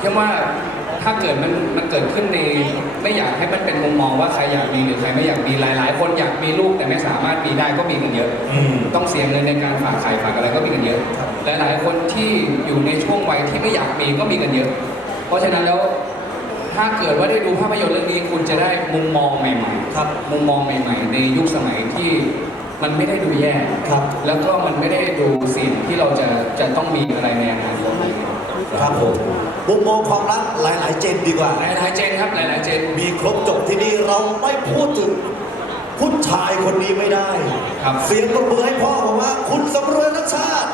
แค่ว่าถ้าเกิดมันมันเกิดขึ้นในไม่อยากให้มันเป็นมุมมองว่าใครอยากมีหรือใครไม่อยากมีหลาย ๆ คนอยากมีลูกแต่ไม่สามารถมีได้ก็มีกันเยอะ อืม ต้องเสียเงินในการฝากไข่ฝากอะไรก็มีกันเยอะครับหลายๆคนที่อยู่ในช่วงวัยที่ไม่อยากมีก็มีกันเยอะ เพราะฉะนั้นแล้วถ้าเกิดว่าได้ดูภาพยนตร์เรื่องนี้คุณจะได้มุมมองใหม่ๆครับ มุมมองใหม่ ๆ ในยุคสมัยที่ มันไม่ได้ดูแย่ครับ แล้วก็มันไม่ได้ดูเสี่ยงที่เราจะจะต้องมีอะไรในอนาคตครับผมมุมมองความรักหลาย ๆ เจนดีกว่า หลายๆเจนครับหลายๆเจนมีครบจบที่นี่เราไม่พูดถึงผู้ชายคนนี้ไม่ได้ ครับ เสียงปรบมือให้พ่อผมว่า คุณสำรวยนักชาติ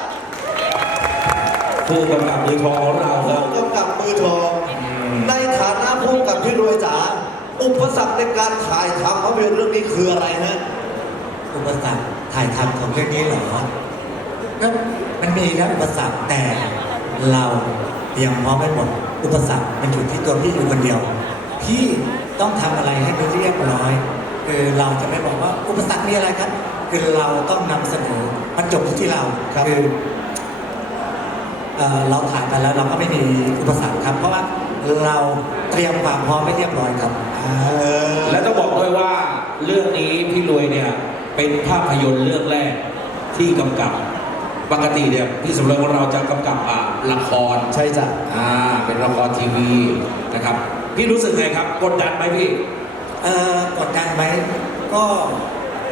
ผู้กำกับมือทองของเราคผู้รับกำกับมือทอง ในฐานะผู้กำกับพี่รวยจ๋าอุปสรรคในการถ่ายทำภาพยนตร์เรื่องนี้คืออะไรฮะ อุปสรรคถ่ายทำของเรื่องนี้เหรอก็มันมีนะอุปสรรคแต่เราเตรียมพร้อมไปหมด อุปสรรคมันอยู่ที่ตัวพี่อยู่คนเดียว พี่ต้องทำอะไรให้มันเรียบร้อย คือเราจะไม่บอกว่าอุปสรรคมีอะไรครับ คือเราต้องนำเสนอมันจบที่เราครับคือเอ่อเราถ่ายไปแล้วเราก็ไม่มีอุปสรรคครับ เพราะว่าเราเตรียมความพร้อมไว้เรียบร้อยครับและต้องบอกด้วยว่าเรื่องนี้พี่รวย เนี่ยเป็นภาพยนตร์เรื่องแรกที่กำกับ ปกติเนี่ยพี่สำเริงของเราจะกำกับอะละครใช่จ้ะ อ่าเป็นละครทีวีนะครับ พี่รู้สึกไงครับกดดันไหมพี่ เอ่อกดดันไหมก็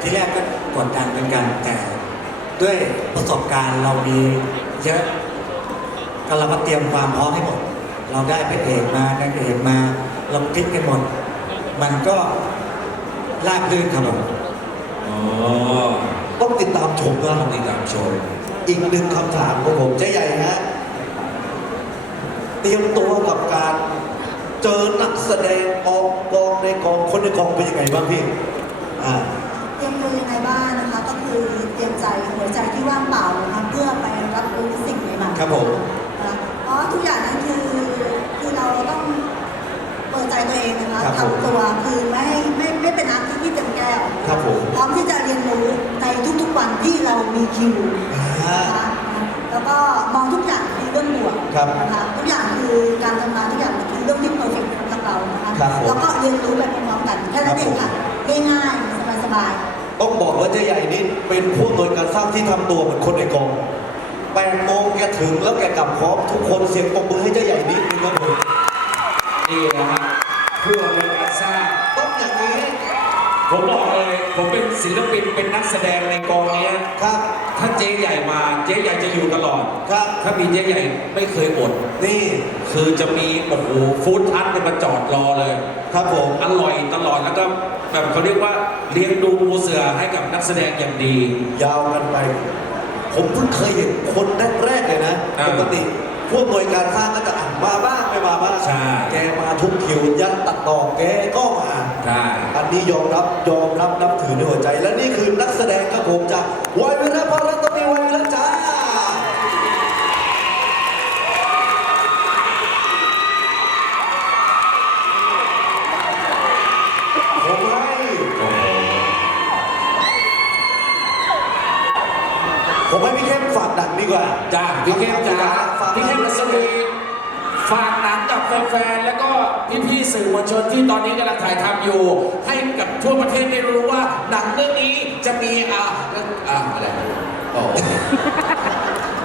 ที่แรกก็กดดันเหมือนกันแต่ด้วยประสบการณ์เรามีเยอะก็เราก็เตรียมความพร้อมให้หมดเราได้พระเอกมานางเอกมาเราพลิกกันหมด มันก็ราบรื่นครับผม อ๋อต้องติดตามชมนะต้องติดตามชมอีกหนึ่งคำถามของผมเจ๊ใหญ่ฮะเตรียมตัวกับการเจอนักแสดงออกกองในกองคนในกองเป็นยังไงบ้างพี่อ่าเตรียมตัวยังไงบ้างนะคะ ก็คือเตรียมใจหัวใจที่ว่างเปล่านะคะเพื่อไปรับรู้สิ่งใหม่ๆครับผมนะคะเพราะทุกอย่างนั้นคือคือเราต้องเปิดใจตัวเองนะคะครับผมทำตัว ทุกๆวันที่เรามีคิวอ่านะคะแล้วก็มองทุกอย่างในเรื่องบวกครับนะคะทุกอย่างคือการทำงานทุกอย่างมันคือเรื่องที่เพอร์เฟกต์สำหรับเรานะคะครับผม แล้วก็เรียนรู้ไปพร้อมๆกันแค่นั้นเองค่ะง่ายๆสบายๆ ต้องบอกว่าเจ๊ใหญ่นี่เป็นผู้โดยการสร้างที่ทำตัวเหมือนคนในกองแปดโมงแกถึงแล้วแกกลับพร้อมทุกคนเสียงปรบมือให้เจ๊ใหญ่นิดนึงครับผม นี่นะฮะเพื่อเป็นการสร้าง ต้องอย่างนี้ ผมบอกเลย ผมเป็นศิลปินเป็นนักแสดงในกองเนี้ย ครับ ถ้าเจ๊ใหญ่มาเจ๊ใหญ่จะอยู่ตลอด ครับ ถ้ามีเจ๊ใหญ่ไม่เคยอดนี่ คือจะมีโอ้โหฟู้ดทัคเนี่ยมาจอดรอเลย ครับผม อร่อยตลอดแล้วก็แบบเขาเรียกว่าเลี้ยงดูปูเสือให้กับนักแสดงอย่างดี ยาวกันไป ผมเพิ่งเคยเห็นคนแรกๆเลยนะอ่าปกติพวกหน่วยการสร้างก็จะอะมาบ้างไม่มาบ้างใช่ แกมาทุกคิวยันตัดต่อแกก็มา ใช่อันนี้ยอมรับยอมรับนับถือในหัวใจ และนี่คือนักแสดงครับผมจากวัยวิรพรรัตมีวัยวิรจ้าผมให้ผมให้พี่เข้มฝากดังดีกว่าจ้าพี่เข้มจ้าฝากพี่เข้มรัศมี ฝากหนังกับแฟนๆ แล้วก็พี่ๆ สื่อมวลชนที่ตอนนี้กำลังถ่ายทำอยู่ ให้กับทั่วประเทศได้รู้ว่าหนังเรื่องนี้จะมีอ่าอ่าอะไรโอ้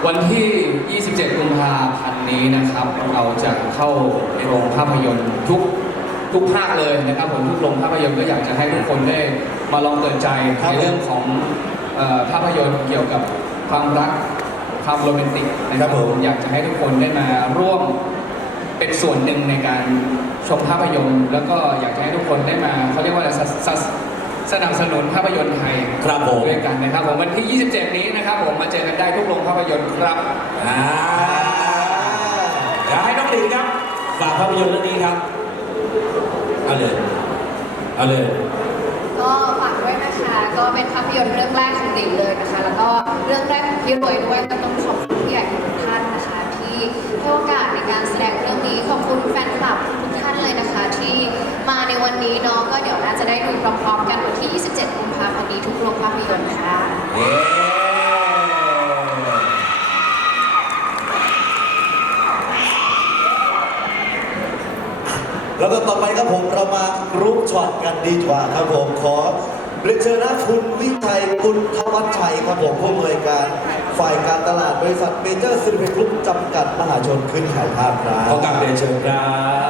วันที่ 27 กุมภาพันธ์นี้นะครับ เราจะเข้าโรงภาพยนตร์ทุกทุกภาคเลยนะครับผมทุกโรงภาพยนตร์ก็อยากจะให้ทุกคนได้มาลองเปิดใจครับในเรื่องของเอ่อภาพยนตร์เกี่ยวกับความรักความโรแมนติกนะครับผมอยากจะให้ทุกคนได้มาร่วม เป็นส่วนหนึ่งในการชมภาพยนตร์ แล้วก็อยากจะให้ทุกคนได้มาเขาเรียกว่าอะไรสสสนับสนุนภาพยนตร์ไทยครับผม ด้วยกันนะครับผมวันที่ 27 นี้นะครับผมมาเจอกันได้ทุกโรงภาพยนตร์ครับ อ่าเดี๋ยวให้น้องลินครับ ฝากภาพยนตร์เรื่องนี้ครับ เอาเลย เอาเลย ก็ฝากด้วยนะคะ ก็เป็นภาพยนตร์เรื่องแรกของหลิงเลยนะคะ แล้วก็เรื่องแรกของพี่รวยด้วยก็ต้องขอบคุณผู้ใหญ่ทุกท่านนะคะ ที่ ให้โอกาสในการแสดงเรื่องนี้ขอบคุณแฟนคลับทุกท่านเลยนะคะ ที่มาในวันนี้เนาะก็เดี๋ยวน่าจะได้ดูพร้อมๆกันวันที่ 27 กุมภาพันธ์นี้ทุกโรงภาพยนตร์ค่ะ แล้วก็ต่อไปครับผมเรามากรุ๊ปช็อตกันดีกว่าครับผมขอ รียนเชิญนะคุณวิชัยคุณธวัชชัยครับผมผู้อำนวยการ ฝ่ายการตลาดบริษัทเมเจอร์ซิลิเคนกรุ๊ปจำกัดมหาชนขึ้นถ่ายภาพครับ ขอกราบเรียนเชิญครับ